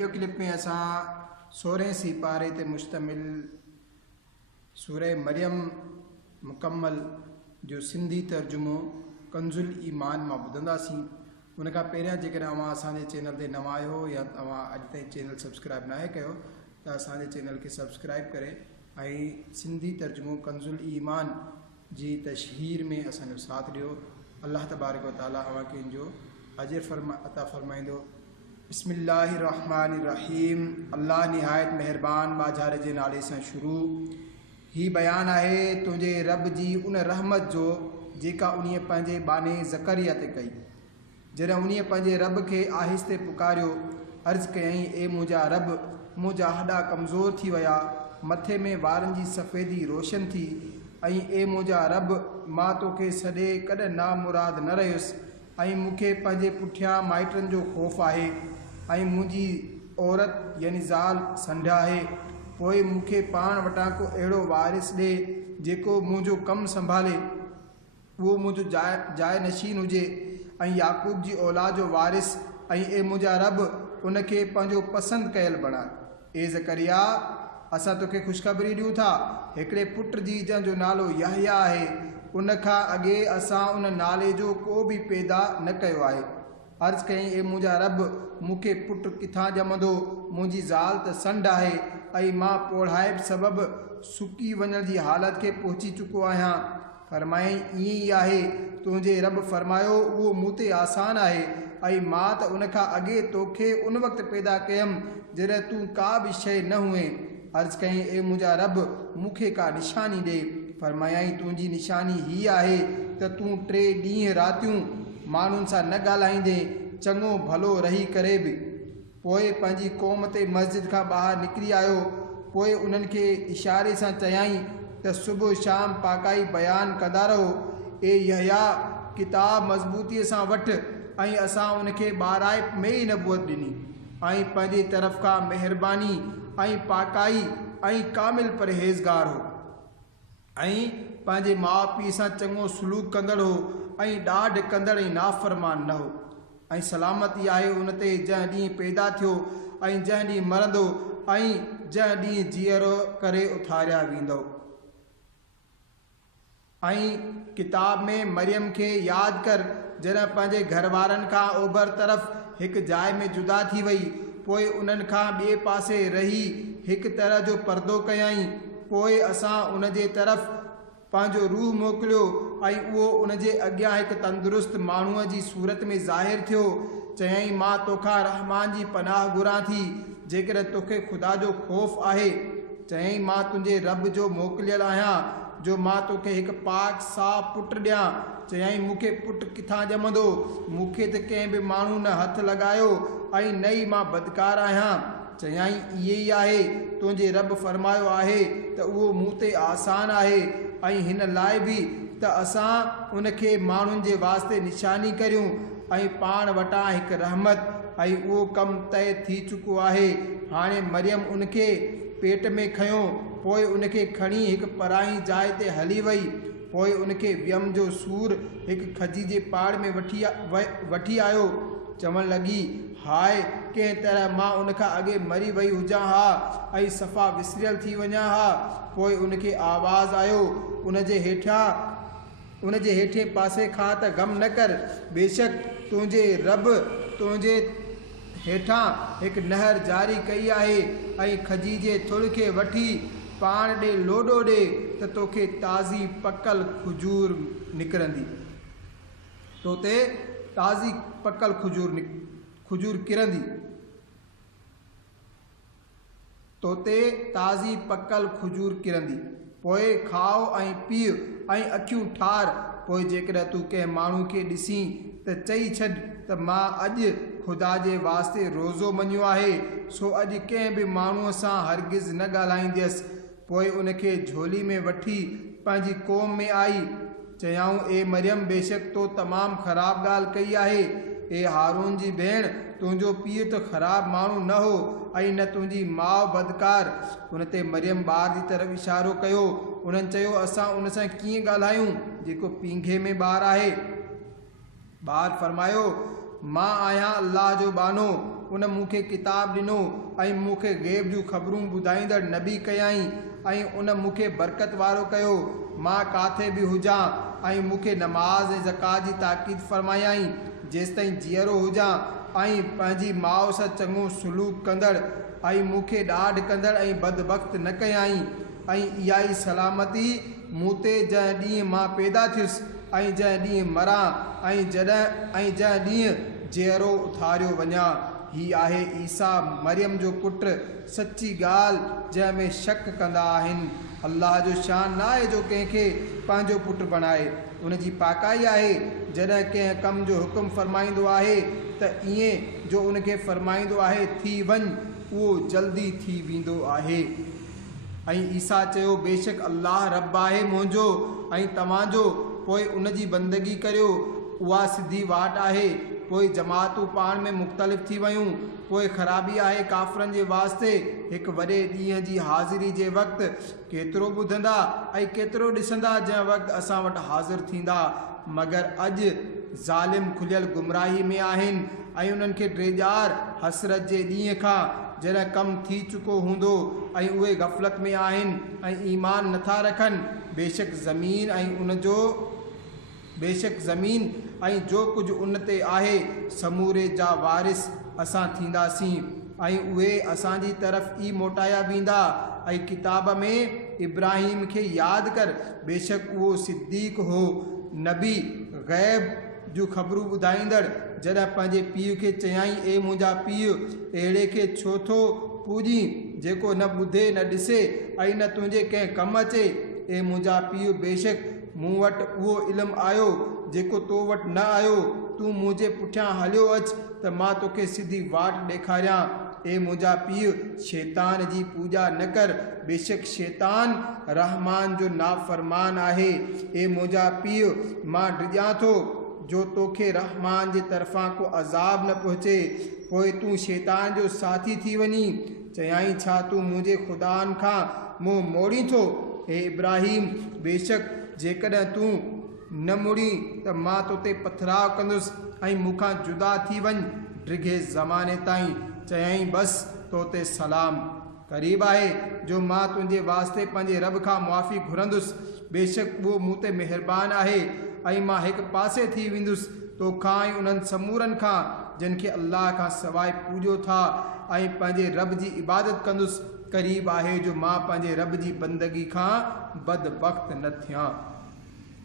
Video clip में असां 16 सिपारे ते मुश्तमिल सूरह मरियम मुकम्मल जो सिंधी तर्जुमो कंजुल ईमान मां ॿुधंदासीं। उन खां पहिरियां जेकॾहिं अवां असांजे चैनल ते नवां आहियो या तव्हां अॼु ताईं चैनल सब्सक्राइब न आहे कयो त असांजे चैनल खे सब्सक्राइब करे ऐं सिंधी तर्जुमो कंजुल ईमान जी तशहीर में असांजो साथ ॾियो। अल्लाह तबारक व तआला अव्हांखे इन जो अजर अता फरमाईंदो। बिस्मिल्लाहिर्रहमानिर्रहीम। अल्लाह निहायत मेहरबान बाज़ार जे नाले सां शुरू। ही बयान आहे तुंहिंजे रब जी उन रहमत जो जेका उन्हीअ पंहिंजे बाने ज़करिया ते कई। जॾहिं उन्हीअ पंहिंजे रब खे आहिस्ते पुकारियो, अर्ज़ कयईं, ए मुंहिंजा रब, मुंहिंजा हॾा कमज़ोर थी विया, मथे में वारनि जी सफ़ेदी रोशन थी, ऐं ए मुंहिंजा रब, मां तोखे छॾे कॾहिं नामुराद न रहियुसि, ऐं मूंखे पंहिंजे पुठियां माइटनि जो ख़ौफ़ आहे, ऐं मुंहिंजी औरत यानी ज़ाल संढ आहे। पोइ मूंखे पाण वटां को अहिड़ो वारिस ॾे जेको मुंहिंजो कमु संभाले, उहो मुंहिंजो जाइ नशीन हुजे ऐं याकूब जी औलाद जो वारिस, ऐं ए मुंहिंजा रब, उनखे पंहिंजो पसंदि कयल बणाए। ए ज़करिया, असां तोखे ख़ुशख़बरी ॾियूं था, हिकिड़े पुट जी जंहिंजो नालो यहया आहे। उन खां अॻे असां उन नाले जो को बि पैदा न कयो आहे। अर्ज़ कयईं, ए मुंहिंजा रब, मूंखे पुट किथां ॼमंदो? मुंहिंजी ज़ाल त संढ आहे ऐं मां पोढ़ाइब सबबि सुकी वञण जी हालत खे पहुची चुको आहियां। फरमाईं, ईअं ई आहे। तुंहिंजे रब फरमायो, उहो मूं ते आसान आहे, ऐं मां त उन खां अॻे तोखे उन वक़्तु पैदा कयमि जॾहिं तूं का बि शइ न हुए। अर्ज़ कयईं, ए मुंहिंजा रब, मूंखे का निशानी ॾे। फरमायाईं, तुंहिंजी निशानी हीअ आहे त तूं 3 ॾींहं रातियूं माण्हुनि सां न ॻाल्हाईंदे, चङो भलो रही करे बि। पोइ पंहिंजी क़ौम ते मस्जिद खां ॿाहिरि निकिरी आयो। पोइ उन्हनि खे इशारे सां चयाईं त सुबुह शाम पाकाई बयानु कंदा रहो। ए यहया, किताब मज़बूतीअ सां वठि, ऐं असां उनखे ॿाराए में ई नबूअत ॾिनी, ऐं पंहिंजे तरफ़ खां महिरबानी ऐं पाकाई ऐं कामिल परहेज़गार हो, ऐं पंहिंजे माउ पीउ सां चङो सलूक कंदड़ हो, ऐं ॾाढ कंदड़ ऐं नाफ़रमान न हो। ऐं सलामती आहे उन ते जंहिं ॾींहुं पैदा थियो ऐं जंहिं ॾींहुं मरंदो ऐं जंहिं ॾींहुं जीअरो करे उथारिया वेंदो। ऐं किताब में मरियम खे यादि कर, जॾहिं पंहिंजे घर वारनि खां ओभर तरफ़ हिकु जाइ में जुदा थी वई। पोइ उन्हनि खां ॿिए पासे रही हिकु तरह जो पर्दो कयईं। पोइ असां उन जे तरफ़ पंहिंजो रूह मोकिलियो, ऐं उहो उन जे अॻियां हिकु तंदुरुस्त माण्हूअ जी सूरत में ज़ाहिर थियो। चयईं, मां तोखां रहमान जी पनाह घुरां थी, जेकॾहिं तोखे ख़ुदा जो ख़ौफ़ आहे। चयईं, मां तुंहिंजे रब जो मोकिलियल आहियां, जो मां तोखे हिकु पाक साफ़ पुटु ॾियां। चयईं, मूंखे पुटु किथां ॼमंदो? मूंखे त कंहिं बि माण्हू न हथु लॻायो, ऐं न ई मां बदकार आहियां। चयाईं, इहे ई आहे। तुंहिंजे रब फरमायो आहे त उहो मूं ते आसान आहे, ऐं हिन लाइ बि त असां उनखे माण्हुनि जे वास्ते निशानी करियूं, ऐं पाण वटां हिकु रहमत, ऐं उहो कमु तय थी चुको आहे। हाणे मरियम उनखे पेट में खयों, पोइ उनखे खणी हिकु पराई जाइ ते हली वई। पोइ उनखे वियम जो सूर हिकु खजी जे पाड़ में वठी आयो। चवणु लॻी, हाय, कंहिं तरह मां उनखां अॻे मरी वई हुजां हा ऐं सफ़ा विसरियल थी वञा हा। पोइ उनखे आवाज़ आयो उनजे हेठे पासे खां त ग़म न कर, बेशक तुंहिंजे रब तुंहिंजे हेठां हिकु नहर जारी कई आहे, ऐं खजी जे थुड़ खे वठी पाण ॾे लोॾो ॾे त तोखे ताज़ी पकल खजूर निकिरंदी। तो ते ताज़ी पकल खजूर किरंदी। तो ते ताज़ी पकल खजूर किरंदी। पोइ खाओ ऐं पीउ ऐं अखियूं ठार। पोइ जेकॾहिं तूं कंहिं माण्हू खे ॾिसीं त चई छॾ त मां अॼु ख़ुदा जे वास्ते रोज़ो मञियो आहे, सो अॼु कंहिं बि माण्हूअ सां हरगिज़ न ॻाल्हाईंदसि। पोइ उनखे झोली में वठी पंहिंजी क़ौम में आई। चयाऊं, ए मरियम, बेशक तो तमामु ख़राबु ॻाल्हि कई आहे। ए हारून जी भेण, तुंहिंजो पीउ त ख़राबु माण्हू न हो, ऐं न तुंहिंजी माउ बदकार। उन ते मरियम ॿार जी तरफ़ इशारो कयो। उन्हनि चयो, असां उन सां कीअं ॻाल्हायूं जेको पींघे में ॿारु आहे? ॿार फरमायो, मां आहियां अल्लाह जो बानो, उन मूंखे किताब ॾिनो ऐं मूंखे ग़ैब जूं ख़बरूं ॿुधाईंदड़ नबी कयाई ऐं उन मूंखे बरकत वारो कयो। मां काथे बि हुजां ऐं मूंखे नमाज़ ऐं ज़कात जी ताक़ीद फरमायाई जेसिताईं जीअरो हुजां ऐं पंहिंजी माउ सां चङो सुलूक कंदड़ ऐं मूंखे ॾाढ कंदड़ ऐं बदबख़्त न कयाई। ऐं इहा ई सलामती मूं ते जंहिं ॾींहुं मां पैदा थियुसि ऐं जंहिं ॾींहुं मरां ऐं जंहिं ॾींहुं जीअरो उथारियो वञा। ही आहे ईसा मरियम जो पुटु, सची ॻाल्हि जंहिं में शक कंदा आहिनि। अल्लाह जो शान न आहे जो कंहिंखे पंहिंजो पुटु बणाए। उन जी पाकाई आहे जॾहिं कंहिं कम जो हुकुम फरमाईंदो आहे त ईअं जो उनखे फरमाईंदो आहे थी वञ, उहो जल्दी थी वेंदो आहे। ऐं ईसा चयो बेशक अल्लाह रब आहे मुंहिंजो ऐं तव्हांजो, पोइ उन जी बंदगी करियो, उहा सिधी वाट आहे। पोइ जमातूं पाण में मुख़्तलिफ़ थी वियूं। पोइ ख़राबी आहे काफ़िरनि जे वास्ते हिकु वॾे ॾींहं जी हाज़िरी जे वक़्तु केतिरो ॿुधंदा ऐं केतिरो ॾिसंदा जंहिं वक़्तु असां वटि हाज़िर थींदा। मगर अॼु ज़ालिम खुलियल गुमराही में आहिनि ऐं उन्हनि खे ड्रेजार हसरत जे ॾींहं खां जॾहिं कमु थी चुको हूंदो ऐं उहे गफ़लत में आहिनि ऐं ईमान नथा रखनि। बेशक ज़मीन ऐं जो कुझु उन ते आहे समूरे जा वारिस असां थींदासीं ऐं उहे असांजी तरफ़ ई मोटाया वेंदा। ऐं किताब में इब्राहिम खे यादि कर, बेशक उहो सिद्दीक़ हो, नबी, ग़ैब जूं ख़बरूं ॿुधाईंदड़। जॾहिं पंहिंजे पीउ खे चयाईं ए मुंहिंजा पीउ, अहिड़े खे छो थो पूॼी जेको न ॿुधे न ॾिसे ऐं न तुंहिंजे कंहिं कमु अचे। ए मुंहिंजा पीउ, बेशक मूं वटि उहो इल्मु आयो जेको तो वटि न आयो। तूं मुंहिंजे पुठियां हलियो अचु त मां तोखे सिधी वाट ॾेखारियां। ए मुंहिंजा पीउ, शैतान जी पूॼा न कर, बेशक शैतान रहमान जो नाफ़रमान आहे। ए मुंहिंजा पीउ, मां डिॼां थो जो तोखे रहमान जे तरफ़ां को अज़ाब न पहुचे, पोइ तूं शैतान जो साथी थी वञी। चयाईं छा तूं मुंहिंजे ख़ुदानि खां मुंहुं मोड़ी थो? हे इब्राहिम, बेशक जेकॾहिं तूं न मुड़ी त मां तोते पथराव कंदुसि ऐं मूंखां जुदा थी वञ डिघे ज़माने ताईं। चयाईं बसि तोते सलाम, क़रीब आहे जो मां तुंहिंजे वास्ते पंहिंजे रब खां मुआफ़ी घुरंदुसि। बेशक उहो मूं ते महिरबान आहे ऐं मां हिकु पासे थी वेंदुसि तोखां ऐं उन्हनि समूरनि खां जिन खे अल्लाह खां सवाइ पूॼो था ऐं पंहिंजे रब जी इबादत कंदुसि। क़रीब आहे जो मां पंहिंजे रब जी बंदगी खां बदबख़्त न थियां।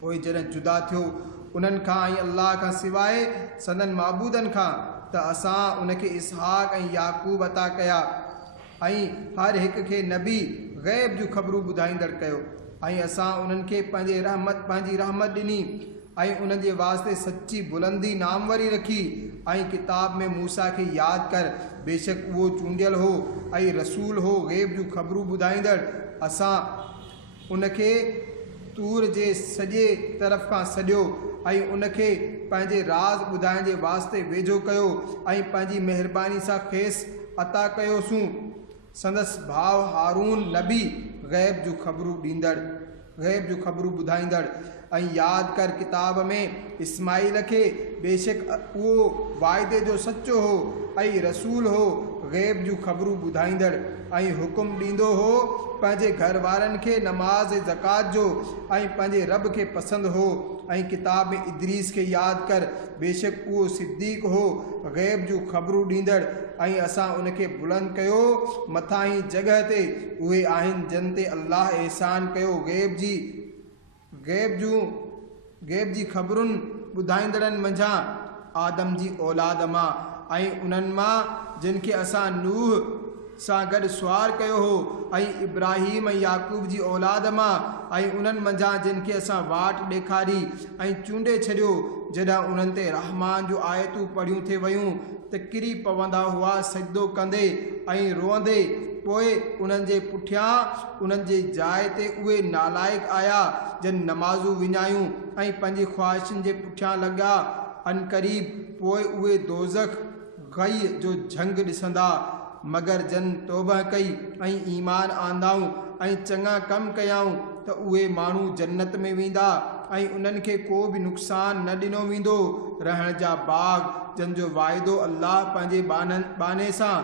पोइ जॾहिं जुदा थियो उन्हनि खां ऐं अल्लाह खां सवाइ संदन माबूदनि खां, त असां उनखे इसहाक ऐं याकूब अता कया ऐं हर हिक खे नबी, ग़ैब जूं ख़बरूं ॿुधाईंदड़ कयो। ऐं असां उन्हनि खे पंहिंजी रहमत ॾिनी ऐं उन्हनि जे वास्ते सची बुलंदी नामवरी रखी। ऐं किताब में मूसा खे यादि कर, बेशक उहो चूंडियल हो ऐं रसूल हो, ग़ैब जूं ख़बरूं ॿुधाईंदड़। असां उनखे तूर जे सॼे तरफ़ खां सॼियो ऐं उनखे पंहिंजे राज़ ॿुधाइण जे वास्ते वेझो कयो ऐं पंहिंजी महिरबानी सां खेसि अता कयोसूं। संदसि भाउ हारून नबी, ग़ैब जूं ख़बरूं ॿुधाईंदड़। ऐं यादि कर किताब में इस्माईल खे, बेशक उहो वाइदे जो सचो हो ऐं रसूल हो, ग़ैब जूं ख़बरूं ॿुधाईंदड़ ऐं हुकुम ॾींदो हो पंहिंजे घर वारनि खे नमाज़ ऐं ज़कात जो ऐं पंहिंजे रब खे पसंदि हो। ऐं किताब में इदरीस खे यादि कर, बेशक उहो सिद्दीक़ हो, ग़ैब जूं ख़बरूं ॾींदड़। ऐं असां उनखे बुलंद कयो मथां ई जॻह ते। उहे आहिनि जिन ते अल्लाह एहसान कयो, ग़ैब जी ख़बरुनि ॿुधाईंदड़नि मंझां आदम जी औलाद मां ऐं उन्हनि मां जिन खे असां नूह सां गॾु सुवार कयो हो, ऐं इब्राहिम ऐं याकूब जी औलाद मां ऐं उन्हनि मंझां जिन खे असां वाट ॾेखारी ऐं चूंडे छॾियो। जॾहिं उन्हनि ते रहमान जूं आयतूं पढ़ियूं थे वयूं त किरी पवंदा हुआ सजदो कंदे ऐं रोअंदे। पोइ उन्हनि जे पुठियां उन्हनि जे जाइ ते उहे नालाइक़ आया जिन नमाज़ूं विञायूं ऐं पंहिंजी ख़्वाहिशुनि जे पुठियां लॻा। अनक़रीब पोइ उहे दोज़ख गई जो झंग ॾिसंदा। मगर जन तौबह कई ऐं ईमान आंदाऊं ऐं चङा कम कयाऊं त उहे माण्हू जन्नत में वेंदा ऐं उन्हनि खे को बि नुक़सान न ॾिनो वेंदो। रहण जा बाग जंहिंजो वाइदो अल्लाह पंहिंजे बाने सां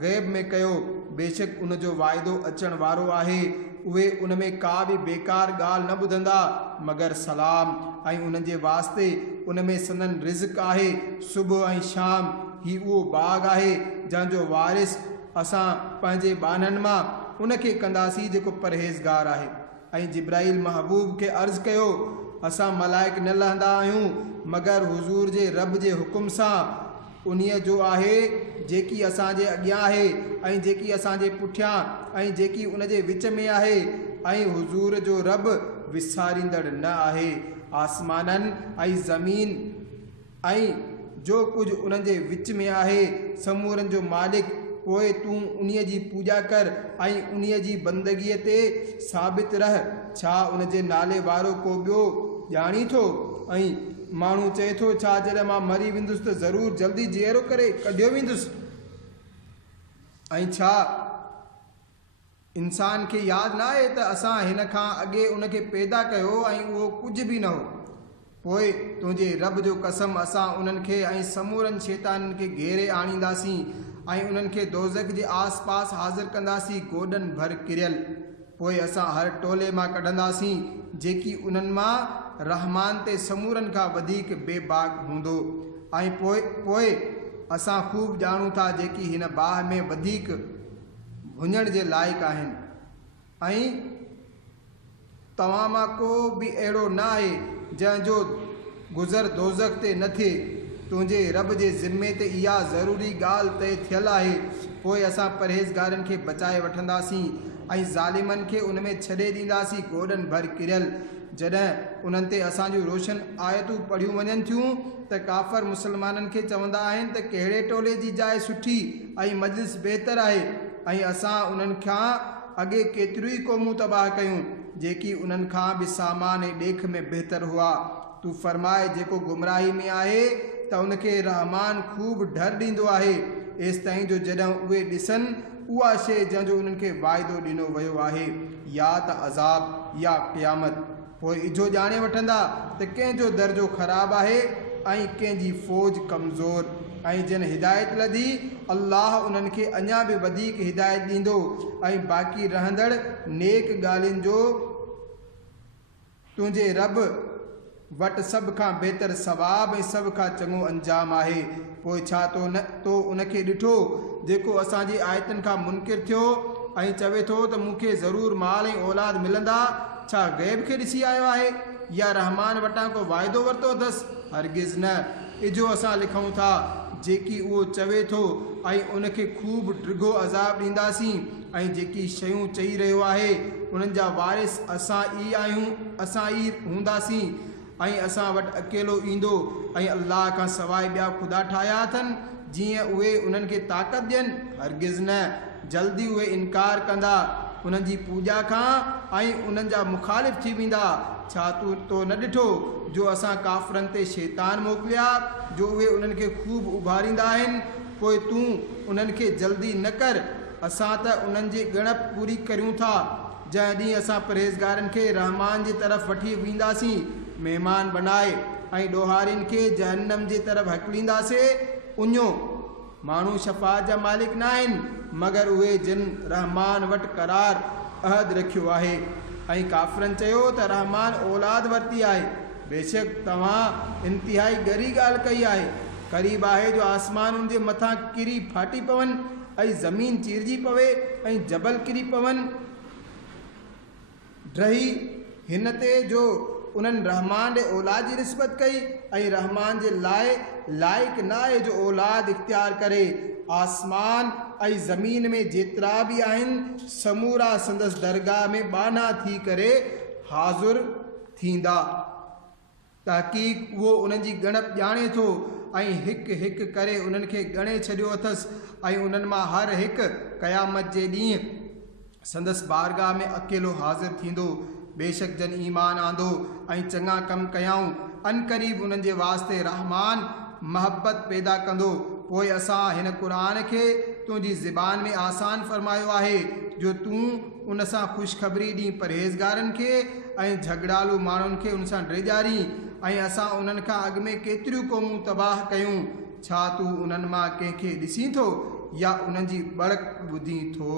ग़ैब में कयो, बेशक उन जो वाइदो अचण वारो आहे। उहे उन में का बि बेकार ॻाल्हि न ॿुधंदा मगर सलाम, ऐं उन्हनि जे वास्ते उन में सनन रिज़्क़ आहे सुबुह ऐं शाम। ही उहो बाग आहे जंहिंजो वारिस असां पंहिंजे बाननि मां उन खे कंदासीं जेको परहेज़गार आहे। ऐं जिब्राइल महबूब खे अर्ज़ु कयो, असां मलाइक न लहंदा आहियूं मगर हुज़ूर जे रब जे हुकुम सां। उन्हीअ जो आहे जेकी असांजे अॻियां आहे ऐं जेकी असांजे पुठियां ऐं जेकी उन जे विच में आहे। ऐं हुज़ूर जो रब विसारींदड़ न आहे। आसमाननि ऐं ज़मीन ऐं जो कुझु उन्हनि जे विच में आहे समूरनि जो मालिक। पोइ तूं उन्हीअ जी पूॼा कर ऐं उन्हीअ जी बंदगीअ ते साबित रह। छा उन जे नाले वारो को ॿियो ॼाणी थो? ऐं माण्हू चए थो, छा जॾहिं मां मरी वेंदुसि त ज़रूरु जल्दी जीअरो करे कढियो वेंदुसि। ऐं छा इंसान खे यादि न आहे त असां हिन खां अॻे उन खे पैदा कयो ऐं उहो कुझु बि न हो। पोइ तुंहिंजे रब जो कसम, असां उन्हनि खे ऐं समूरनि शैताननि खे घेरे आणींदासीं ऐं उन्हनि खे दोज़ख जे आस पास हाज़िर कंदासीं गोॾनि भर किरियल। पोइ असां हर टोले मां कढंदासीं जेकी उन्हनि मां रहमान ते समूरनि खां वधीक बेबाक हूंदो। ऐं पोइ असां ख़ूब ॼाणूं था जेकी हिन बाह में वधीक भुञण जे लाइक़ु आहिनि। ऐं तव्हां मां को बि अहिड़ो न आहे जंहिंजो गुज़र दोज़ख ते न थिए। तुंहिंजे रब जे ज़िम्मे ते इहा ज़रूरी ॻाल्हि तय थियल आहे। पोइ असां परहेज़गारनि खे बचाए वठंदासीं ऐं ज़ालिमनि खे उन में छॾे ॾींदासीं गोॾनि भर किरियल। जॾहिं उन्हनि ते असांजूं रोशन आयतूं पढ़ियूं वञनि थियूं त काफ़र मुसलमाननि खे चवंदा आहिनि त कहिड़े टोले जी जाइ सुठी ऐं मजलिस बहितर आहे। ऐं असां उन्हनि खां अॻे केतिरियूं ई क़ौमूं तबाह कयूं जेकी उन्हनि खां बि सामान ऐं ॾेख में बहितर हुआ। तूं फरमाए, जेको गुमराही में आहे त उनखे रहमान ख़ूब डर ॾींदो आहे एसि ताईं जो जॾहिं उहे ॾिसनि उहा शइ जंहिंजो उन्हनि खे वाइदो ॾिनो वियो आहे, या त अज़ाब या क़यामत। पोइ इहो ॼाणे वठंदा त कंहिंजो दर्जो ख़राबु आहे ऐं कंहिंजी फ़ौज कमज़ोर। ऐं जिन हिदायत लधी अल्लाह उन्हनि खे अञा बि वधीक हिदायत ॾींदो ऐं बाक़ी रहंदड़ नेक ॻाल्हियुनि जो तुंहिंजे रब वटि सभ खां बहितर सवाब ऐं सभ खां चङो अंजाम आहे। पोइ छा तो उनखे ॾिठो जेको असांजी आयतुनि खां मुनकिर थियो ऐं चवे थो त मूंखे ज़रूरु माल ऐं औलाद मिलंदा? छा ग़ैब खे ॾिसी आयो आहे या रहमान वटां को वाइदो वरितो अथसि? हरगिज़ न। इजो असां लिखूं था जेकी उहो चवे थो ऐं उनखे ख़ूब ड्रिघो अज़ाब ॾींदासीं। ऐं जेकी शयूं चई रहियो आहे उन्हनि जा वारिस असां ई हूंदासीं ऐं असां वटि अकेलो ईंदो। ऐं अल्लाह खां सवाइ ॿिया ख़ुदा ठाहिया अथनि जीअं उहे उन्हनि खे ताक़त ॾियनि? हरगिज़ न। जल्दी उहे इनकार कंदा उन्हनि जी पूॼा खां ऐं उन्हनि जा मुखालिफ़ थी वेंदा। छा तो न ॾिठो जो असां काफ़रनि ते शैतान मोकिलिया जो उहे उन्हनि खे ख़ूब उभारींदा आहिनि? पोइ तूं उन्हनि खे जल्दी न कर। असां त उन्हनि जी ॻणप पूरी करियूं था जंहिं ॾींहुं असां परहेज़गारनि खे रहमान जी तरफ़ वठी वेंदासीं महिमान बनाए ऐं ॾोहारियुनि खे जहन्नम जे तरफ़ हकलींदासीं। उञो माण्हू शफ़ाअत जा मालिक न आहिनि मगर उहे जिन रहमान वटि करार अहद रखियो आहे। ऐं काफ़रनि चयो त रहमान औलाद वरिती आहे। बेशक तव्हां इंतिहाई ॻरी ॻाल्हि कई आहे। क़रीब आहे जो आसमानुनि जे मथां किरी फाटी पवनि ऐं ज़मीन चीरजी पवे ऐं जबल किरी पवनि। ड्रही हिन ते जो उन्हनि रहमान ॾे औलाद जी निस्बत कई ऐं रहमान जे लाइक़ु न आहे जो औलाद इख्तियार करे। आसमान ऐं ज़मीन में जेतिरा बि आहिनि समूरा संदसि दरगाह में बाना थी करे हाज़ुर थींदा। तहक़ीक़ उहो उन्हनि जी ॻणप ॼाणे थो ऐं हिकु हिकु करे उन्हनि खे ॻणे छॾियो अथसि। ऐं उन्हनि मां हर हिकु क़यामत जे ॾींहुं संदसि बारगाह में अकेलो हाज़िर थींदो। बेशक जन ईमान आंदो ऐं चङा कम कयाऊं अनक़रीब उन्हनि जे वास्ते रहमान महबत पैदा कंदो। पोइ असां हिन क़ुरान खे तुंहिंजी ज़बान में आसान फ़रमायो आहे जो तूं उन सां ख़ुशख़बरी ॾीं परहेज़गारनि खे ऐं झगड़ालू माण्हुनि खे उन सां ड्रेजारी ऐं असां उन्हनि खां अॻु में केतिरियूं क़ौमूं तबाह कयूं। छा तूं उन्हनि मां कंहिंखे ॾिसीं थो या उन्हनि जी बड़क ॿुधी थो?